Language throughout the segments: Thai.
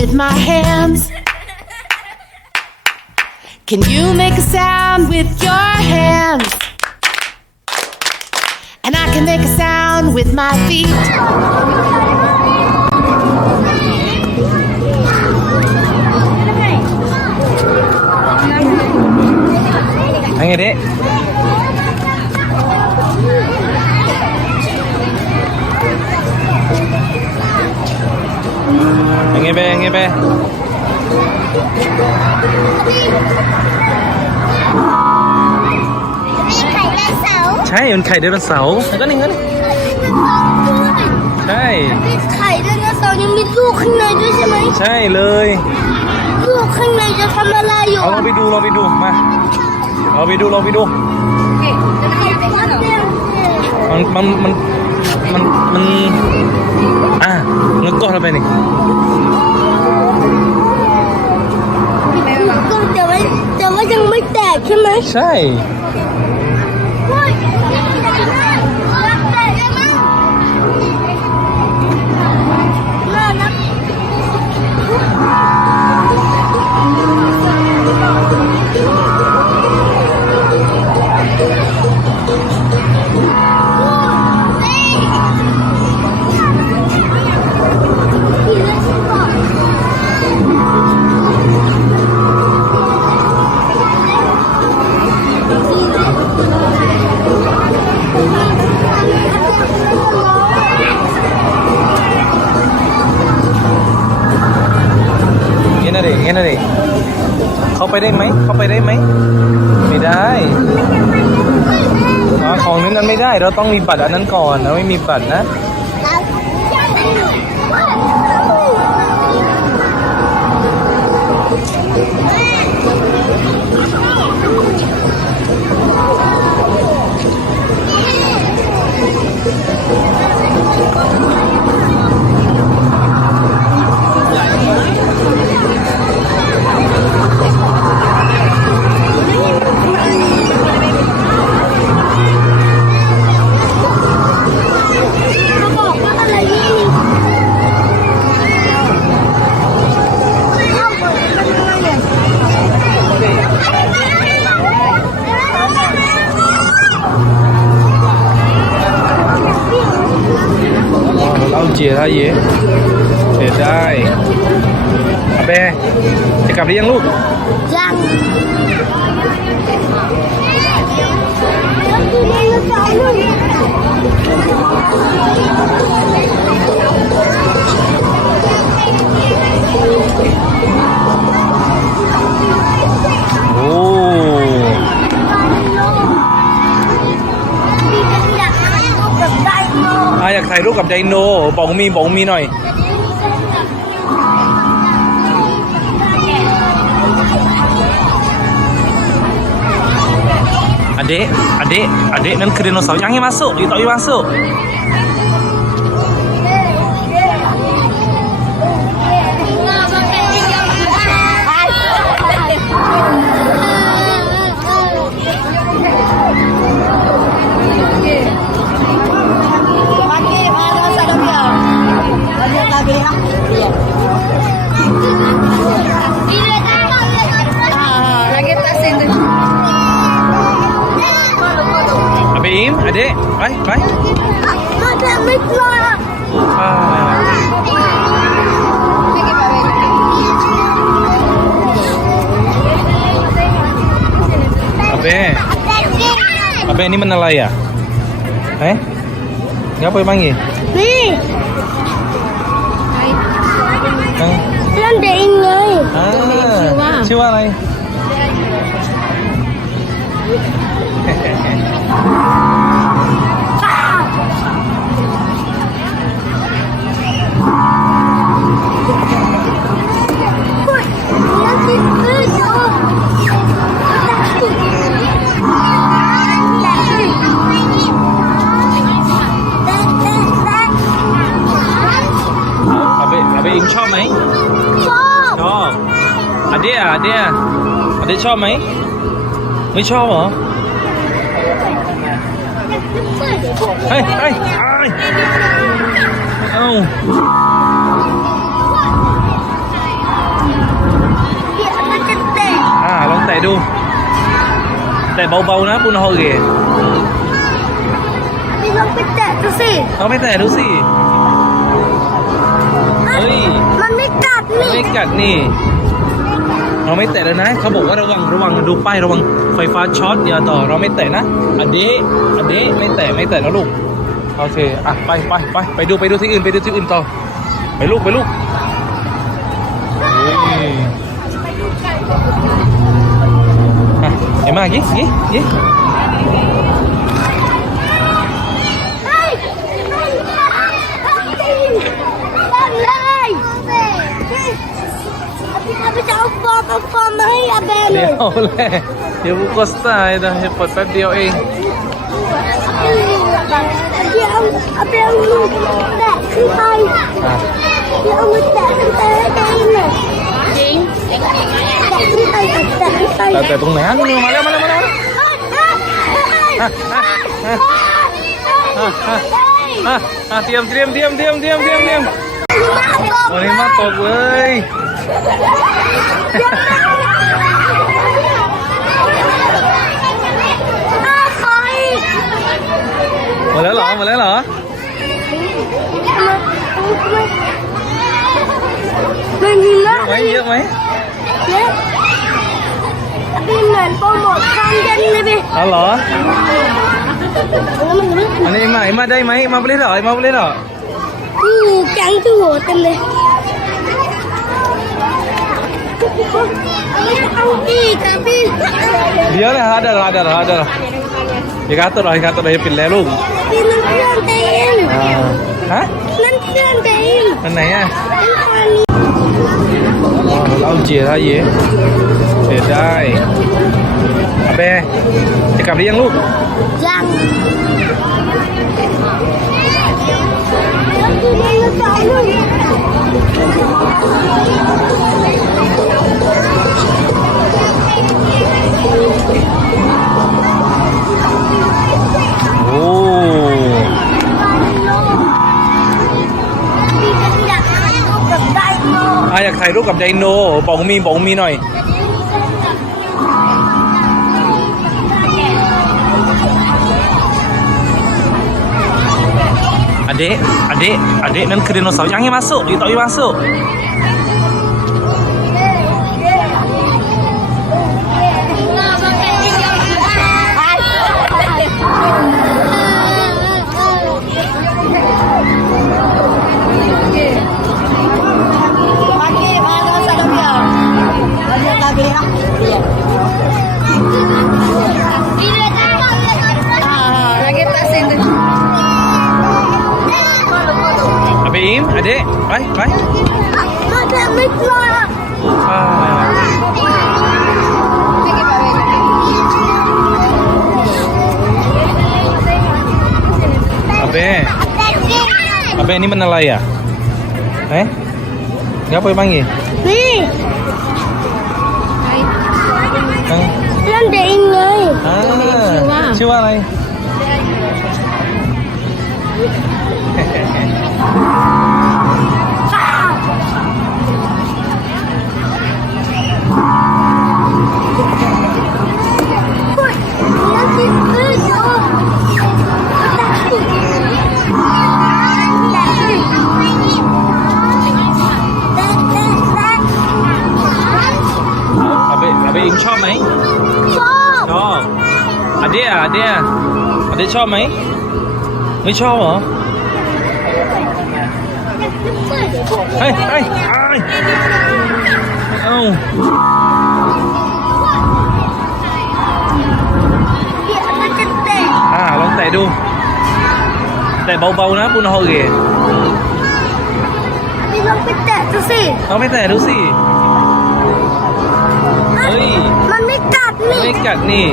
with my hands? Can you make a sound with your hands? And I can make a sound with my feet. อัน อันไงไปอันไงไปมีไข่และเสาใช่มันไข่ไดโนเสาร์แล้วก็นี่เงินใช่ไข่ไดโนเสาร์ยังมีลูกข้างในด้วยใช่ไหมใช่เลยลูกข้างในจะทำอะไรอยู่เอาไปดูลองไปดูมาเอาไปดูลองไปดูมันมันมัน มันมันอะงั้นก็เราไปนี่ก็แต่ว่าแต่ว่ายังไม่แตกใช่ไหมใช่ เราต้องมีบัตรอันนั้นก่อนเราไม่มีบัตรนะ จะกลับหรือยังลูก ยังแล้วคือไดโนเสาร์ด้วยโอ้มีเป็นอยากถ่ายรูปกับไดโนอาอยากถ่ายรูปกับไดโนบอกมีบอกมีหน่อย adik adik adik dan ke yang masuk itu masuk. Mbak ini menelai ya? Eh? siapa apa panggil Nih. Yang yang ini. Ah, siwa lagi. ได้ชอบไหม ไม่ชอบเหรอเฮ้ยเฮ้ยเอ้าอ่าลองแตะดู แต่เบาๆนะปุณฮอเกนี่ลองไปแตะดูสิลองไปแตะดูสิเฮ้ยมันไม่กัดนี่ไม่กัดนี่ เราไม่แตะแล้วนะ เขาบอกว่าระวังระวังดูป้ายระวังไฟฟ้าช็อตอย่าต่อเราไม่แตะนะ อันนี้อันนี้ไม่แตะไม่แตะนะลูกโอเคอะไปไปไปไปดูไปดูที่อื่นไปดูที่อื่นต่อไปลูกไปลูกเฮ้ยอะเห็นไหมยี่ยี่ยี่ oleh ya bukos na dah ya patad yo eh Tata tung na yan, mana mana mana. Ah, ah, diam diam diam diam diam diam diam. Mari matok, wey. boleh loh boleh loh menghina mấy giấc mấy bên nền cô một không chân đi bi alo anh em mà em mà đây mấy mà beli rồi mà beli rồi. Chẳng thu hộ tên đi dia lah ada lah ada lah ada lah นไปให้ได้เลยจริงแตะขึ้นไปแตะขึ้นไปแต่แต่ตรงไหนอะนี่มาแล้วมาแล้วมาแล้วอะอะอะอะอะอะอะเตรียมเตรียมเตรียมเตรียมเตรียมเตรียมเตรียมวันนี้มาตกเลยหมดแล้วเหรอหมดแล้วเหรอมันมีเยมากอะไหมเยอะไหมเยอะพี่เหมือนโปรโมทคอนเทนต์เลยพี่เอาเหรอแล้วมันลึกอันนี้มามาได้ไหมมาไปเล่นเหรอมาไปเล่นเหรออู้แก๊งที่หัวเต็มเลยเอาพี่กับพี่เดี๋ยวนะฮะเดี๋ยวเดี๋ยวเดี๋ยวอีกครั้งตัวหน่อยอีกครั้งตัวหน่อยปิดแล้วลูกพี่นั่นเพื่อนเองอ่าฮะนั่นเพื่อนเองอันไหนอะนั่นคนนี้เราเจียท่าเย่เสียได้อาเบจะกลับหรือยังลูก ยังแล้วคือในกระเป๋าลูก กถ่ายรูปกับไดโนบอกมีบอกมีหน่อย Adik, adik, adik dan ke dinosaurus. Jangan masuk, you tak boleh masuk. Abim, adik, bye, bye. Ah. Abe. Abe ini menelai ya? Eh? Siapa yang. Lên để im ơi, À, chưa qua này. Ui, nó chỉ cứ อาเดียชอบไหม ไม่ชอบเหรอเฮ้ยเฮ้ยเอ้ยเอ้าเดี๋ยวมันจะเตะอ่าลองแตะดู แต่เบาๆนะปุณโฮเกพี่ลองไปแตะดูสิลองไปแตะดูสิเฮ้ยมันไม่กัดนี่ ไม่กัดนี่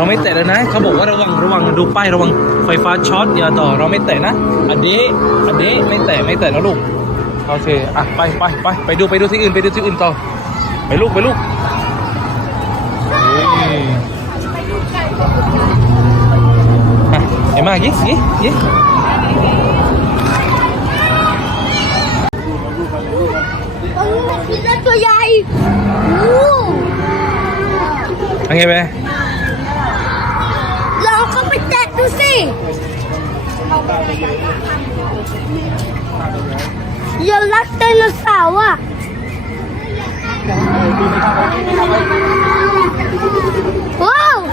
เราไม่แตะแล้วนะ เขาบอกว่าระวังระวังดูป้ายระวังไฟฟ้าช็อตอย่าต่อเราไม่แตะนะ อันนี้อันนี้ไม่แตะไม่แตะนะลูกโอเคอะไปไปไปไปดูไปดูที่อื่นไปดูที่อื่นต่อไปลูกไปลูกเฮ้ยอะเห็นไหมยี่ยี่ยี่ตรงนี้มันคือเลือดตัวใหญ่โอ้อันไงเบ้เอย่ารักได to see. Eh. Yung last dinosawa. Wow!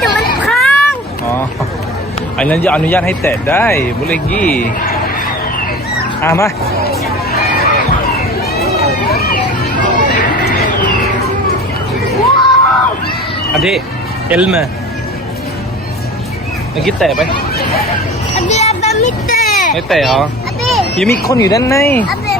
แตะไม่ได้แต่มันพังอ๋อ อันนั้นจะอนุญาตให้แตะได้บุเลกี้อะมาอันนี้เอลมาเมื่อกี้แตะไปอันนี้อาเบะไม่แตะไม่แตะเหรออันนี้ยังมีคนอยู่ด้านในอาเบะมากิน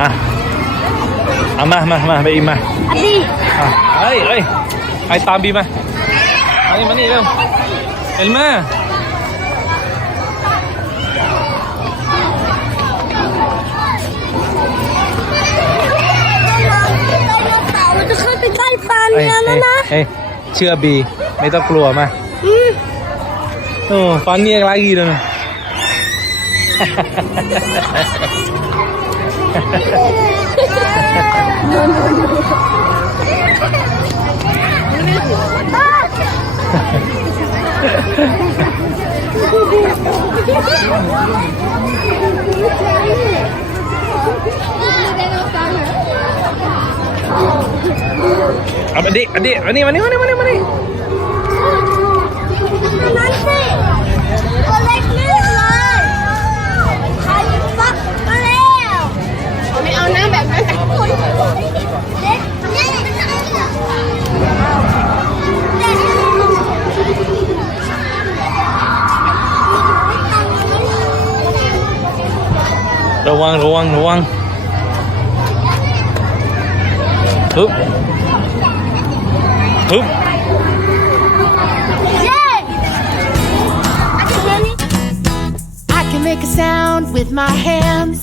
อ่ะเอามามามาไปอีกมา อันนี้ อ่ะเอ้ยเอ้ยไอตามบีมามานี่มานี่เร็วเอลมา ไ เอ้ยแล้วเอ้ยนะเอ้ยเชื่อบี ไม่ต้องกลัวมาอืมโอ้ฟันนี่ยังไรกี่เลยนะ Adik, adik, mani, mani, mani, mani, mani. Ruang, ruang, ruang. Hup. ฮึบ เย้ I can make a sound with my hands.